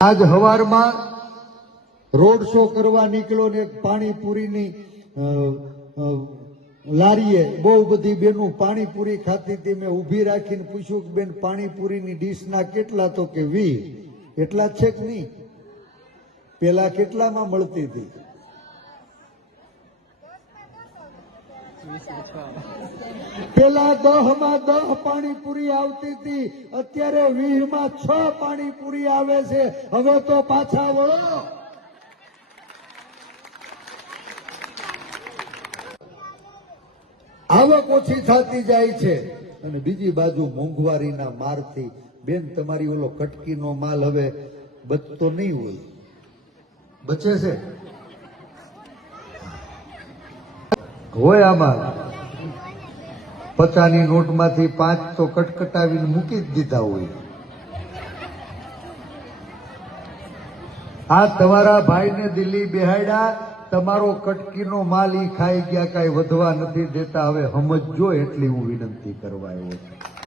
આજ હવારમાં road show કરવા નીકળ્યો ને પાણીપુરીની લારીએ બહુ બધી બેનું પાણીપુરી ખાતી હતી. મેં ઊભી રાખીને પૂછ્યું કે બેન, પાણીપુરીની ડીશના કેટલા તો કે વી એટલા છે કે નહીં? પેલા કેટલામાં મળતી હતી? પેલા દહમાં દહ પાણીપુરી આવતી હતી. અત્યારે વીહમાં છ પાણીપુરી આવે છે. હવે તો પાછા વળો. આવક ઓછી થતી જાય છે. અને બીજી બાજુ મોંઘવારીના મારથી. બેન, તમારી ઓલો કટકીનો માલ હવે બચતો નહીં હોય. બચે છે? હોય આમાં. પચાની નોટમાંથી પાંચ તો કટકટાવીને મૂકી જ દીધા હોય. આ તમારા ભાઈને દિલ્હી બેહાડ્યા તમારો કટકીનો માલ ખાઈ ગયા કાંઈ વધવા નથી દેતા. હવે સમજજો એટલી હું વિનંતી કરવા આવ્યો છું.